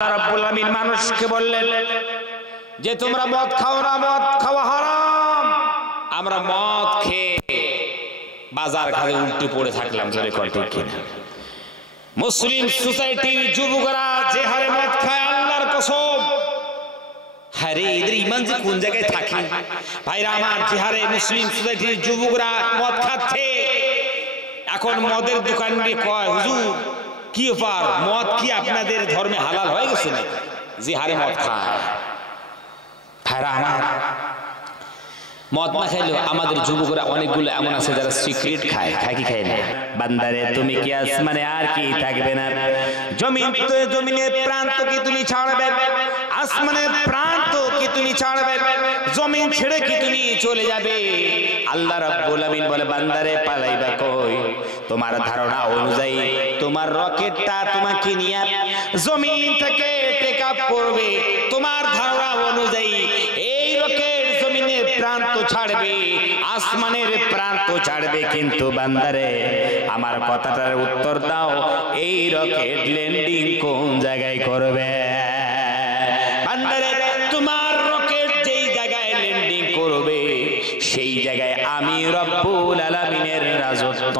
রব্বুল আমিন মানুষকে বললেন যে তোমরা মদ খাও না, মদ খাওয়া হারাম। আমরা মদ খেয়ে বাজার ঘাটে উল্টে পড়ে থাকলাম, জোরে কর ঠিক কিনা? মুসলিম সোসাইটির যুবকরা যে হারে মদ খায়, আল্লাহর কসম, হারে এদের ঈমান যে কোন জায়গায় থাকে ভাইরা আমার। যে হারে মুসলিম সোসাইটির যুবকরা মদ খাচ্ছে, এখন মদের দোকান নিয়ে কয় হুজুর কি ব্যাপার, মদ কি আপনাদের ধর্মে হালাল হয়ে গেছে না? যে হারে মদ খায় ভাইরা আমার, মদ না খাইলেও আমাদের যুবকরা অনেকগুলো এমন আছে যারা সিগারেট খায়। খায় কি খায় না? বান্দারে তুমি কি আসমানে আর কি থাকবে না? জমিনের প্রান্ত কি তুমি ছাড়বে? আসমানের প্রান্ত কি তুমি ছাড়বে? জমিন ছেড়ে কি তুমি চলে যাবে? আল্লাহ রাব্বুল আমিন বলে বান্দারে পালাইবা কই? তোমার ধারণা অনুযায়ী তোমার রকেটটা তোমাকে নিয়ে জমিন থেকে টেক আপ করবে। তোমার ধারণা অনুযায়ী এই রকেট জমিনের প্রান্ত ছাড়বে, আসমানের প্রান্ত ছাড়বে, কিন্তু বান্দারে আমার কথাটার উত্তর দাও, এই রকেট ল্যান্ডিং কোন জায়গায় করবে? বান্দারে তোমার রকেট যেই জায়গায় ল্যান্ডিং করবে সেই জায়গায় আমি রব্বুল আলামিনের রাজত্ব।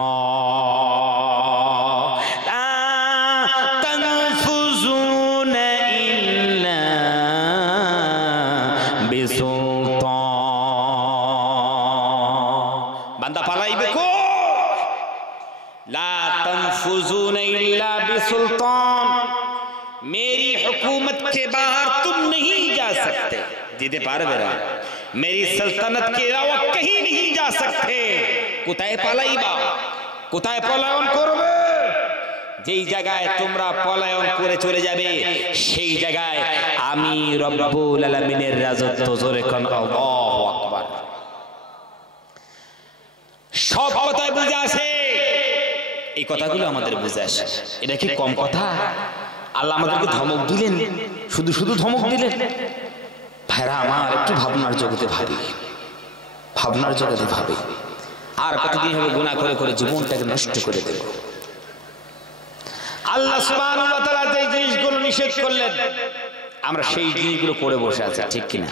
বান্দা পালাইবে কো? লা তনফুজুনা ইল্লা বিসুলতান, मेरी हुकूमत के बाहर तुम नहीं जा सकते। যেতে পারবে না, मेरी सल्तनत के अलावा कहीं नहीं जा सकते। কোথায় পালাইবা? কোথায় পলায়ন করবে? যেই জায়গায় তোমরা পলায়ন করে চলে যাবে সেই জায়গায় আমি রব্বুল আলামিনের রাজত্ব। জোরে কোন আল্লাহু আকবার। সব কথাই বুঝে আসে, এই কথাগুলো আমাদের বুঝে আসে। এটা কি কম কথা? আল্লাহ আমাদেরকে ধমক দিলেন, শুধু শুধু ধমক দিলেন। ভাইরা আমার, একটু ভাবনার জগতে ভাবি, ভাবনার জগতে ভাবি। আর কতদিন হবে গুনাহ করে করে জীবনটাকে নষ্ট করে দেব? আল্লাহ সুবহানাহু ওয়া তাআলা যে জিনিসগুলো নিষেধ করলেন আমরা সেই জিনিসগুলো করে বসে আছি, ঠিক কিনা?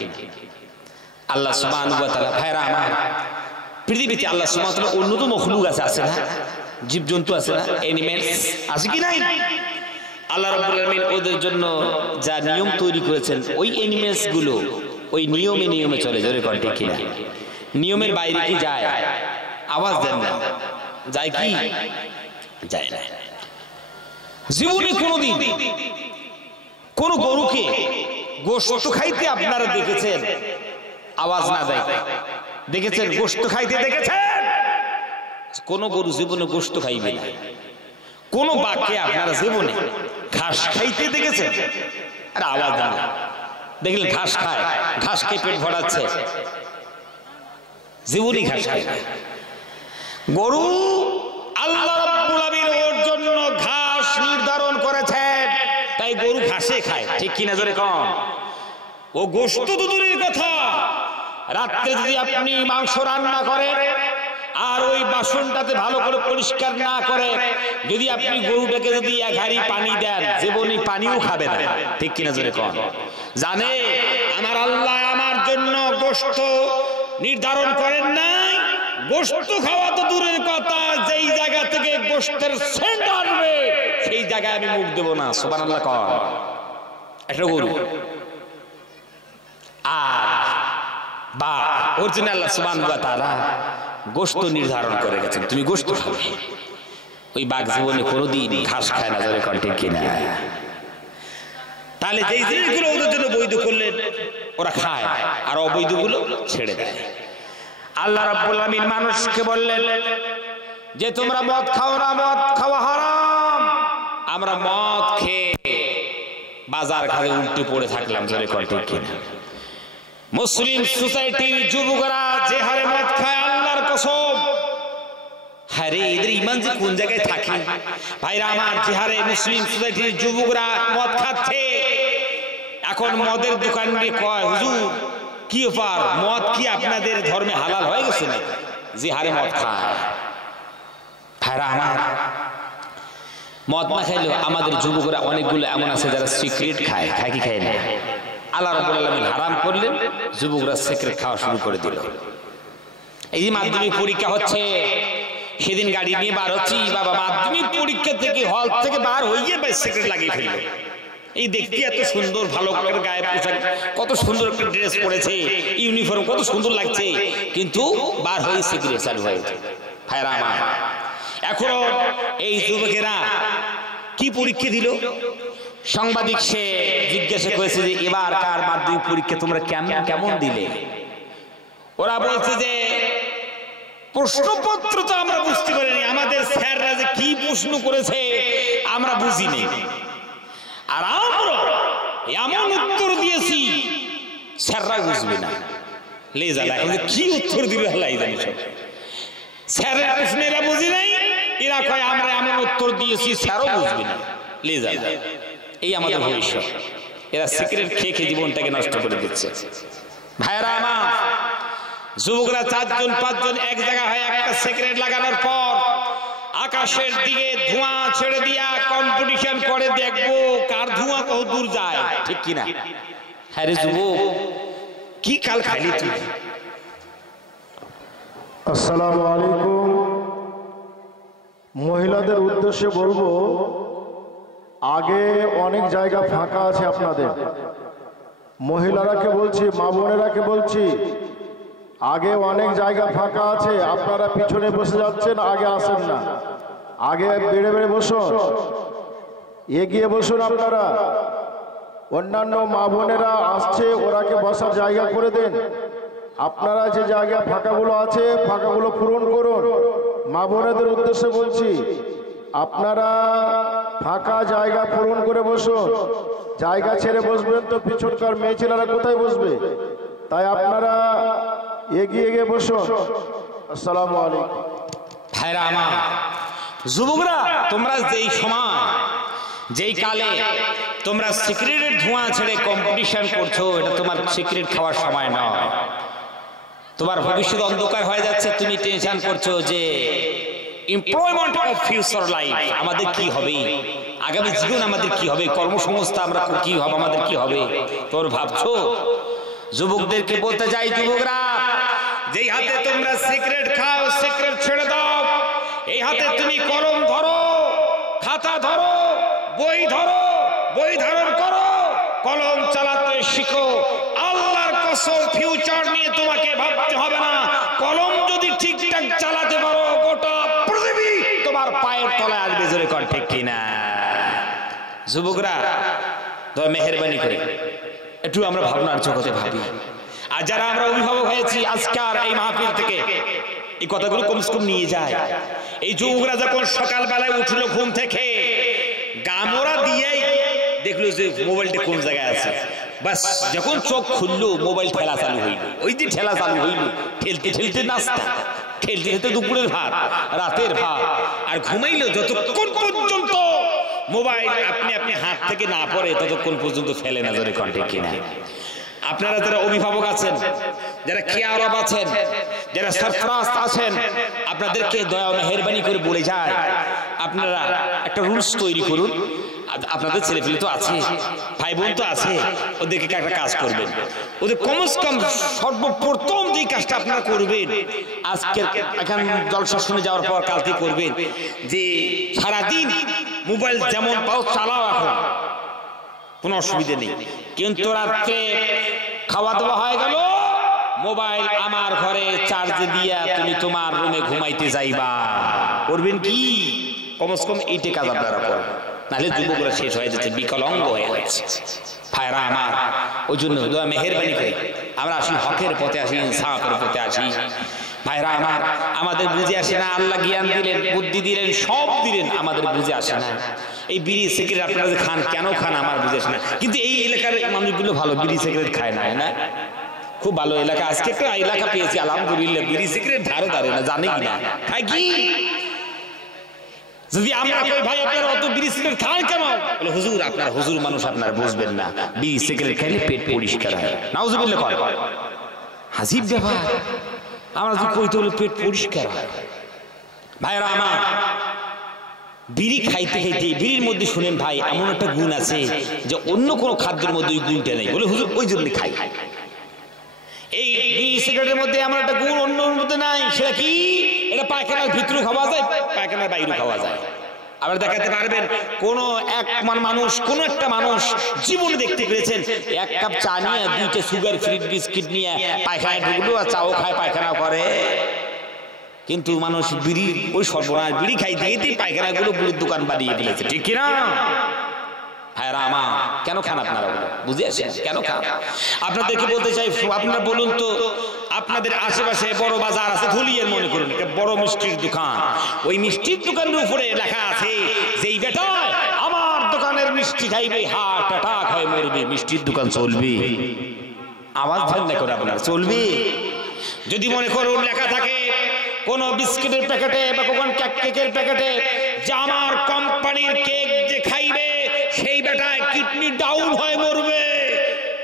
আল্লাহ সুবহানাহু ওয়া তাআলা, ভাইরা আমার, পৃথিবীতে আল্লাহ সুবহানাহু ওয়া তাআলা অন্যতম মখলুক আছে না? জীবজন্তু আছে না? অ্যানিমেলস আছে কি নাই? আল্লাহ রাব্বুল আলামিন ওদের জন্য যা নিয়ম তৈরি করেছেন, ওই অ্যানিমেলস গুলো ওই নিয়মে চলে। জোরে কর ঠিক কিনা? নিয়মের বাইরে কি যায়? আওয়াজ দেন না, যায় কি? যায় না। জীবনে কোনদিন কোন গরুকে গোশত খাইতে আপনারা দেখেছেন আওয়াজ না দেয়? দেখেছেন গোশত খাইতে? দেখেছেন? কোন গরু জীবনে গোশত খাইবে না। কোন বাঘকে আপনারা জীবনে ঘাস খাইতে দেখেছেন? আর আওয়াজ না, দেখলেন ঘাস খায়, ঘাসকে পেট ভরাচ্ছে, জীবনই ঘাস খায় না। গরু আল্লাহ রাব্বুল আমিন ওর জন্য ঘাস নির্ধারণ করেছেন, তাই গরু ঘাসে খায়, ঠিক কিনা? জোরে কম। ও গোশত তো দূরের কথা, রাত্রে যদি আপনি মাংস রান্না করেন আর ওই বাসনটাতে ভালো করে পরিষ্কার না করে যদি আপনি গরুটাকে যদি এক হাঁড়ি পানি দেন, জীবনে পানিও খাবে না, ঠিক কিনা? জোরে কম। জানে আমার আল্লাহ আমার জন্য গোশত নির্ধারণ করেন নাই। গোশত খাওয়া তো দূরের কথা, যেই জায়গা থেকে গোশতের সেন্ট আসবে সেই জায়গায় আমি মুখ দেব না। সুবহানাল্লাহ কর। একটা গরু আর বা ওর জন্য আল্লাহ সুবহানাহু ওয়া তাআলা গোশত নির্ধারণ করে গেছেন, তুমি গোশত খাবে। ওই বাঘ জীবনে কোনোদিন ঘাস খায় না। ধরে কন্টেন্ট কিনা? তাহলে যেই জিনিসগুলো ওদের জন্য বৈধ করলেন ওরা খায়, আর অবৈধগুলো ছেড়ে দেয়। আল্লাহ রাব্বুল আমিন মানুষকে বললেন যে তোমরা মদ খাও না, মদ খাওয়া হারাম। আমরা মদ খেয়ে বাজার ঘাটে উল্টে পড়ে থাকলাম, জোরে কন্টেন্ট কিনা? মুসলিম সোসাইটির যুবকরা যে হারে মদ খায়, আল্লাহর কসম, হারে এদের ঈমান যে কোন জায়গায় থাকে ভাইরা আমার। যে হারে মুসলিম সোসাইটির যুবকরা মদ খাচ্ছে, এখন মদের দোকান নিয়ে কয় হুজুর কি ব্যাপার, মদ কি আপনাদের ধর্মে হালাল হয়ে গেছে না? যে হারে মদ খায় ভাইরা আমার, মদ না খাইলেও আমাদের যুবকরা অনেকগুলো এমন আছে যারা সিগারেট খায়, খায় কি খায় না? আল্লাহ রাব্বুল আলামিন হারাম করলেন, যুবকরা সিগারেট খাওয়া শুরু করে দিল। এই যে মাধ্যমিক পরীক্ষা হচ্ছে, সেদিন গাড়ি নিয়ে বার হচ্ছি, বাবা মাধ্যমিক পরীক্ষা থেকে হল থেকে বার হইয়ে ভাই সিগারেট লাগিয়ে ফেললো। এই দেখতে এত সুন্দর, ভালো করে গায়ে পোশাক, কত সুন্দর একটা ড্রেস পরেছে, ইউনিফর্ম কত সুন্দর লাগছে, কিন্তু বার হয়ে সিগারেট চালু হয়েছে। ভাইরা আমার, এখনো এই যুবকেরা কি পরীক্ষা দিল? সাংবাদিক সে জিজ্ঞাসা করেছে যে এবার কার মাধ্যমিক পরীক্ষা তোমরা কেমন দিলে? ওরা বলছে যে প্রশ্নপত্র তো আমরা বুঝতে পারিনি, আমাদের স্যাররা যে কি প্রশ্ন করেছে আমরা বুঝিনি, আর আমরা এমন উত্তর দিয়েছি স্যাররা বুঝবে না। লেজা এখন কি উত্তর দিবে আল্লাহ জানে। সব স্যারের প্রশ্ন এরা বুঝি নাই, এরা কয় আমরা এমন উত্তর দিয়েছি স্যারও বুঝবে না। লেজা এই আমাদের ভবিষ্যৎ। এরা সিগারেট খেয়ে খেয়ে জীবনটাকে নষ্ট করে দিচ্ছে। ভাইরা আমার, যুবকরা 4 জন 5 জন এক জায়গা হয়ে একটা সিগারেট লাগানোর পর আকাশের দিকে ধোঁয়া ছেড়ে দিয়া কম্পিটিশন করে, দেখবো কার ধোঁয়া কত দূর যায়, ঠিক কিনা? হ্যাঁ রে যুবক, কি কাল খাইলি তুই? আসসালামু আলাইকুম। মহিলাদের উদ্দেশ্যে বলবো, আগে অনেক জায়গা ফাঁকা আছে আপনাদের। মহিলারাকে বলছি, মা বোনেরাকে বলছি, আগে অনেক জায়গা ফাঁকা আছে, আপনারা পিছনে বসে যাচ্ছেন, আগে আসেন না। আগে বেড়ে বেড়ে বসুন, এগিয়ে বসুন। আপনারা অন্যান্য মা বোনেরা আসছে, ওরাকে বসার জায়গা করে দেন। আপনারা যে জায়গা ফাঁকাগুলো আছে, ফাঁকাগুলো পূরণ করুন। মা বোনেদের উদ্দেশ্যে বলছি, আপনারা ফাঁকা জায়গা পূরণ করে বসুন। জায়গা ছেড়ে বসবেন তো পিছনকার মেয়ে ছেলেরা কোথায় বসবে? তাই আপনারা এগিয়ে গিয়ে বসুন। আসসালামু আলাইকুম। ভাইরা আমার, যুবকরা তোমরা যেই সময়, যেই কালে তোমরা সিগারেটের ধোঁয়া ছেড়ে কম্পিটিশন করছো, এটা তোমার সিগারেট খাওয়ার সময় নয়। তোমার ভবিষ্যৎ অন্ধকার হয়ে যাচ্ছে, তুমি টেনশন করছো যে এমপ্লয়মেন্ট অফ ফিউচার লাইফ, আমাদের কি হবে, আগামী জীবন আমাদের কি হবে, কর্মসংস্থান আমরা কি হবে, আমাদের কি হবে তোর ভাবছো। যুবকদেরকে বলতে চাই, যুবকরা যেই হাতে তোমরা সিগারেট খাও, সিগারেট ছেড়ে দাও। এই হাতে তুমি কলম ধরো, খাতা ধরো, বই ধরো, বই ধারণ করো, কলম চালাতে শিখো। আল্লাহর কসম, ফিউচার নিয়ে তোমাকে ভাবতে হবে না। কলম যদি ঠিকঠাক চালাতে পারো, গোটা পৃথিবী তোমার পায়ের তলায় আসবে। জোরে কর ঠিক কিনা? যুবকরা তোমরা মেহেরবানি করে একটু আমরা ভাবনার জগতে ভাবি। আর যারা আমরা অভিভাবক হয়েছি, আজকাল এই মাহফিল থেকে এই কথাগুলো কমসে কম নিয়ে যায়। এই যুবকরা যখন সকালবেলায় উঠলো ঘুম থেকে, গামোরা দিয়েই দেখলো যে মোবাইলটা কোন জায়গায় আছে, বাস যখন চোখ খুললো মোবাইল ঠেলা চালু হইল। ওই যে ঠেলা চালু হইল, ঠেলতে ঠেলতে নাস্তা, ঠেলতে ঠেলতে দুপুরের ভাত, রাতের ভাত, আর ঘুমাইলো যতক্ষণ পর্যন্ত মোবাইল আপনি আপনি হাত থেকে না পড়ে ততক্ষণ পর্যন্ত ফেলে না। জোরে কণ্ঠে কিনা? আপনারা যারা অভিভাবক আছেন, যারা কেয়ারব আছেন, যারা সরফরাজ আছেন, আপনাদেরকে দয়া মেহেরবানি করে বলে যায়, আপনারা একটা রুলস তৈরি করুন। আপনাদের ছেলেপেলে তো আছে, ভাই বোন তো আছে, ওদেরকে একটা কাজ করবেন। ওদের কমসে কম সর্বপ্রথম যে কাজটা আপনারা করবেন, আজকে এখন জলসা শুনে যাওয়ার পর কালকে করবেন, যে সারাদিন মোবাইল যেমন পাও চালাও, এখন কোনো অসুবিধা নেই, কিন্তু রাত্রে খাওয়া দাওয়া হয়ে গেল, মোবাইল আমার ঘরে চার্জে দিয়া তুমি তোমার রুমে ঘুমাইতে যাইবা। করবেন কি? কমসে কম এইটা কাজ আপনারা করবেন, নাহলে যুবকরা শেষ হয়ে যাচ্ছে, বিকলাঙ্গ হয়ে যাচ্ছে। ভাইরা আমার, ওই জন্য দয়া মেহেরবানি করে আমরা আসি হকের পথে, আসি ইনসাফের পথে আসি। ভাইরা আমার, আমাদের বুঝে আসে না, আল্লাহ জ্ঞান দিলেন, বুদ্ধি দিলেন, সব দিলেন, আমাদের বুঝে আসে না। এই বিড়ি সিগারেট আপনারা যে খান, কেন খান আমার বুঝে আসে না। কিন্তু এই এলাকার মানুষগুলো ভালো, বিড়ি সিগারেট খায় না, না খুব ভালো এলাকা। আজকে একটা এলাকা পেয়েছি আলহামদুলিল্লাহ, বিড়ি সিগারেট ধারো ধারে না, জানে কিনা খায় কি। যদি আমরা কই ভাই আপনারা অত বিড়ি সিগারেট খান কেন, বলে হুজুর আপনার হুজুর মানুষ, আপনার বুঝবেন না, বিড়ি সিগারেট খাইলে পেট পরিষ্কার হয়। নাউজুবিল্লাহ কর, হাসিব ব্যাপার। আমরা যদি কইতে বলে পেট পরিষ্কার হয়। ভাইরা আমার, বিড়ি খাইতে খাইতে বিড়ির মধ্যে শুনেন ভাই এমন একটা গুণ আছে যে অন্য কোনো খাদ্যের মধ্যে ওই গুণটা নেই, বলে হুজুর ওই জন্য খাই। এই বিড়ি সিগারেটের মধ্যে এমন একটা গুণ অন্য মধ্যে নাই, সেটা কি? এটা পায়খানার ভিতরে খাওয়া যায়, পায়খানার বাইরে খাওয়া যায়। আবার দেখাতে পারবেন কোন এক মানুষ, কোন একটা মানুষ জীবনে দেখতে পেরেছেন এক কাপ চা নিয়ে দুইটা সুগার ফ্রি বিস্কিট নিয়ে পায়খানায় ঢুকলো আর চাও খায় পায়খানা করে? কিন্তু মানুষ বিড়ি, ওই সর্বনাশ বিড়ি খাইতে খাইতে পায়খানা গুলো বুড়ির দোকান বানিয়ে ফেলেছে, ঠিক কিনা? হ্যাঁ রামা, কেন খান আপনারা? বুঝে আসেন কেন খান? আপনাদেরকে বলতে চাই, আপনারা বলুন তো, আপনাদের আশেপাশে বড় বাজার আছে, ধুলিয়ার মনে করুন একটা বড় মিষ্টির দোকান, ওই মিষ্টির দোকানের উপরে লেখা আছে যেই বেটা আমার দোকানের মিষ্টি খাইবে হার্ট অ্যাটাক হয়ে মরবে, মিষ্টির দোকান চলবে? আওয়াজ দেন না করে আপনার চলবে? যদি মনে করুন লেখা থাকে কোন বিস্কিটের প্যাকেটে বা কোন কেকের প্যাকেটে যে আমার কোম্পানির কেক যে খাইবে সেই বেটায় কিডনি ডাউন হয়ে মরবে,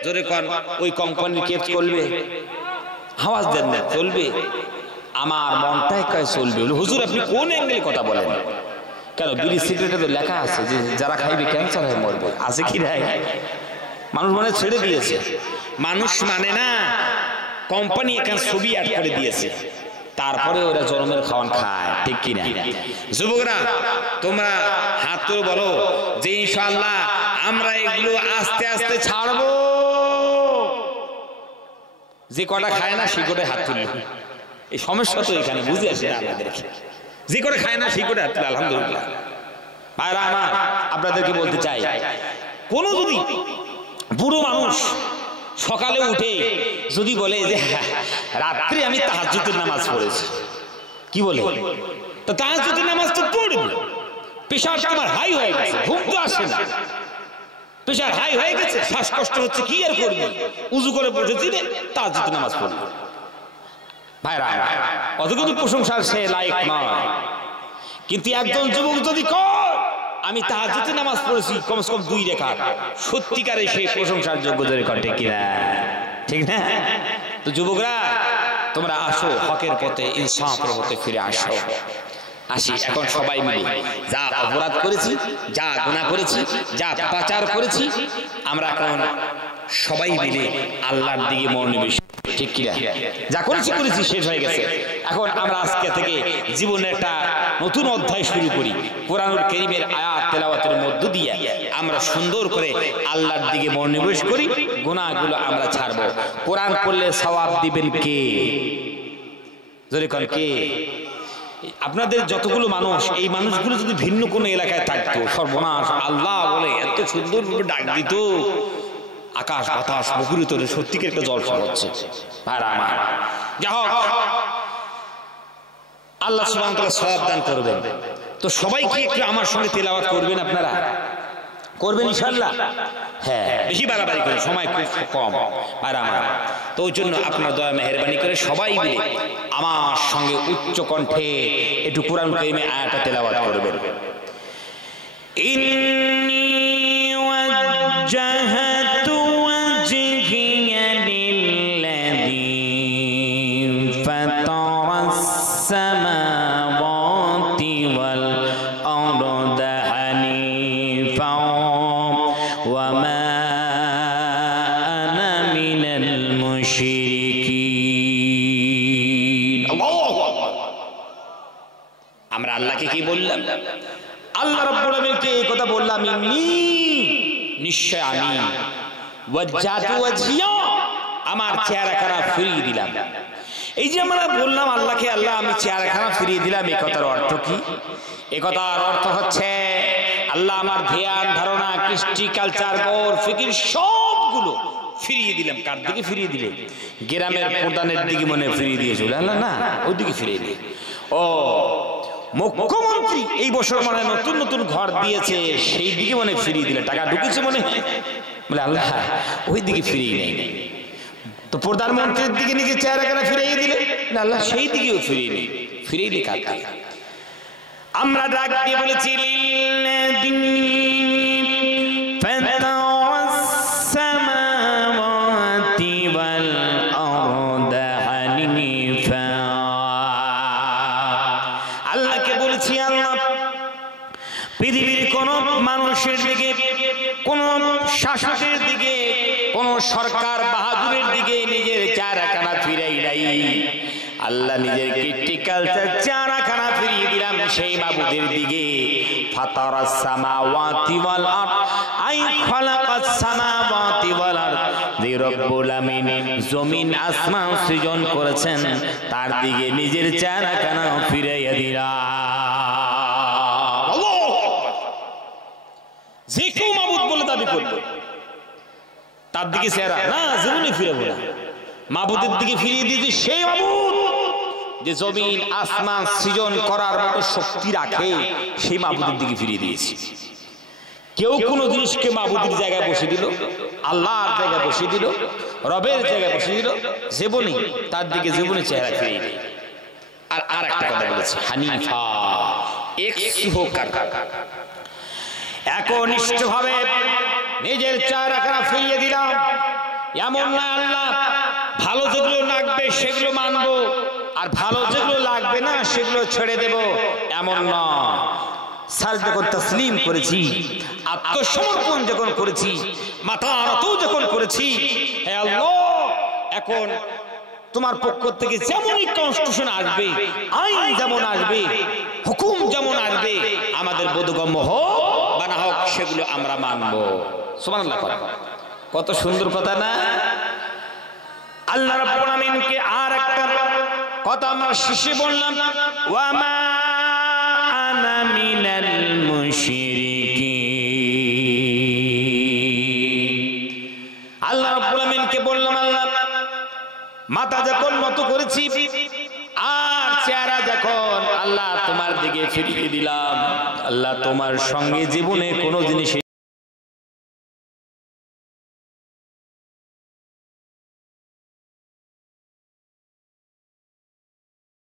জোরে কোন ওই কোম্পানির কেক চলবে? আওয়াজ দেন না, চলবে? আমার মনটাই কয় চলবে। হুজুর আপনি কোন অ্যাঙ্গেলে কথা বলেন? কেন বিড়ি সিগারেটে তো লেখা আছে যে যারা খাইবে ক্যান্সার হয়ে মরবে, আছে কি নাই? মানুষ মানে ছেড়ে দিয়েছে, মানুষ মানে না, কোম্পানি এখানে ছবি অ্যাড করে দিয়েছে, তারপরে ওরা জন্মের খাওয়ান খায়, ঠিক কিনা? যুবকরা তোমরা হাত তুলে বলো যে ইনশাআল্লাহ আমরা এগুলো আস্তে আস্তে ছাড়বো। যে কটা খায় না সেই কটাই হাত তুলবে। এই সমস্যা তো এখানে বুঝে আসে না আমাদেরকে, যে কটা খায় না সেই কটাই হাত তুলে। আলহামদুলিল্লাহ ভাইরা আমার, আপনাদেরকে বলতে চাই, কোন যদি বুড়ো মানুষ সকালে উঠে যদি বলে যে রাত্রে আমি তাহাজ্জুদের নামাজ পড়েছি, কি বলে? তো তাহাজ্জুদের নামাজ তো পড়বে, প্রেশার তোমার হাই হয়ে গেছে, ঘুম তো আসে না, প্রেশার হাই হয়ে গেছে, শ্বাসকষ্ট হচ্ছে, কি আর করবে? উজু করে বসেছি রে তাহাজ্জুদের নামাজ পড়বে। ভাইরা অত কিন্তু প্রশংসার সে লায়ক নয়। কিন্তু একজন যুবক যদি কয় আমি তাহাজ্জুদের নামাজ পড়েছি কমসে কম 2 রাকাত, সত্যিকারে সেই প্রশংসার যোগ্য, জোরে কর ঠিক কিনা? ঠিক না? তো যুবকরা তোমরা আসো, হকের পথে ইনসাফের পথে ফিরে আসো। আসি এখন সবাই মিলে যা অপরাধ করেছি, যা গুনাহ করেছি, যা পাচার করেছি, আমরা এখন সবাই মিলে আল্লাহর দিকে মনোনিবেশ, ঠিক কিনা? যা করেছি শেষ হয়ে গেছে, এখন আমরা আজকে থেকে জীবনের একটা নতুন অধ্যায় শুরু করি। কোরআনুল কারীমের আয়াত তেলাওয়াতের মধ্য দিয়ে আমরা সুন্দর করে আল্লাহর দিকে মনোনিবেশ করি, গুনাহগুলো আমরা ছাড়বো। কোরআন পড়লে সওয়াব দিবেন কে? জোরে কোন কে? আপনাদের যতগুলো মানুষ, এই মানুষগুলো যদি ভিন্ন কোনো এলাকায় থাকতো, সর্বনাশ, আল্লাহ বলে এত সুন্দর ডাক দিত, আকাশ বাতাস মুখরিত সত্যিকার একটা জলসা হচ্ছে। ভাইরা আমার, যা হোক আল্লাহ সুবহানাহু ওয়া তাআলা সওয়াব দান করবেন। তো সবাই কি একটু আমার সঙ্গে তেলাওয়াত করবেন? আপনারা করবেন ইনশাআল্লাহ? হ্যাঁ, বেশি বাড়াবাড়ি করে, সময় খুব কম। ভাইরা আমার, তো ওই জন্য আপনার দয়া মেহেরবানি করে সবাই মিলে আমার সঙ্গে উচ্চ কণ্ঠে একটু কোরআন কারীমের আয়াতটা তেলাওয়াত করবেন। ইন্নী ওয়াজ্জাহতু ওয়াজহিয়া লিল্লাযী ফাতারাস সামাওয়াতি ওয়াল আরদা হানিফা ওয়া মা আনা মিনাল মুশরিকিন। আল্লাহু আকবার। আমরা আল্লাহকে কি বললাম? আল্লাহ রাব্বুল আলামিনকে এই কথা বললাম, ইন্নী, নিশ্চয় আমি, ওয়াজ্জাহতু ওয়াজহিয়া, আমার চেহারাখানা ফিরিয়ে দিলাম। এই যে আমরা বললাম আল্লাহকে, আল্লাহ আমি চেহারাখানা ফিরিয়ে দিলাম, এই কথার অর্থ কি? এই কথার অর্থ হচ্ছে আল্লাহ আমার ধ্যান ধারণা কৃষ্টি কালচার গৌর ফিকির সবগুলো ফিরিয়ে দিলাম। কার দিকে ফিরিয়ে দিলেন? গ্রামের প্রধানের দিকে মনে ফিরিয়ে দিয়েছিল? আল্লাহ না, ওই দিকে ফিরিয়ে দিলেন। ও মুখ্যমন্ত্রী এই বছর মানে নতুন নতুন ঘর দিয়েছে, সেই দিকে মনে ফিরিয়ে দিলে, টাকা ঢুকেছে মনে, বলে আল্লাহ ওই দিকে ফিরিয়ে নেই। তো প্রধানমন্ত্রীর দিকে নিজের চেহারাখানা ফিরিয়ে দিলে, আল্লাহ সেই দিকেও ফিরিয়ে নেই। ফিরিয়ে দিলে কার দিকে? আমরা ডাক দিয়ে বলেছি সরকার বাহাদুরের দিকে নিজের চেহারাখানা ফিরাই নাই, আল্লাহ নিজের ক্রিটিক্যাল চেহারাখানা ফিরিয়ে দিলাম সেই মাবুদের দিকে। ফাতারাস সামাওয়াতি ওয়াল আরদ, আই খালাকাস সামাওয়াতি ওয়াল আরদ, যে রব্বুল আমিন জমিন আসমান সৃজন করেছেন তার দিকে নিজের চেহারাখানা ফিরাইয়া দিলাম। আল্লাহু আকবার। যে কেউ মাবুদ বলে দাবি করবে তার দিকে চেহারা না জীবনে ফিরাবো না, মাবুদের দিকে ফিরিয়ে দিয়েছে সেই মাবুদ যে জমিন আসমান সৃজন করার মতো শক্তি রাখে, সেই মাবুদের দিকে ফিরিয়ে দিয়েছি। কেউ কোনো জিনিসকে মাবুদের জায়গায় বসে দিল, আল্লাহর জায়গায় বসে দিল, রবের জায়গায় বসে দিল, জীবনে তার দিকে জীবনে চেহারা ফিরিয়ে দেয়। আর একটা কথা বলেছে হানিফা, একনিষ্ঠভাবে নিজের চেহারাখানা ফিরিয়ে দিলাম। এমন না আল্লাহ ভালো যেগুলো লাগবে সেগুলো মানবো আর ভালো যেগুলো লাগবে না সেগুলো ছেড়ে দেব, এমন না। সাল যখন তসলিম করেছি, আত্মসমর্পণ যখন করেছি, মাথা নত যখন করেছি, হে আল্লাহ এখন তোমার পক্ষ থেকে যেমনই কনস্টিটিউশন আসবে, আইন যেমন আসবে, হুকুম যেমন আসবে, আমাদের বোধগম্য হোক বা না হোক সেগুলো আমরা মানবো। সুবহানাল্লাহ। কত সুন্দর কথা না? আল্লাহ রাব্বুল আমিনকে আর একটা কথা আমরা শেষে বললাম, ওয়া মা আনা মিনাল মুশরিকিন। আল্লাহ রাব্বুল আমিনকে বললাম, আল্লাহ মাথা যখন নত করেছি আর চেহারা যখন আল্লাহ তোমার দিকে ফিরিয়ে দিলাম, আল্লাহ তোমার সঙ্গে জীবনে কোনো জিনিস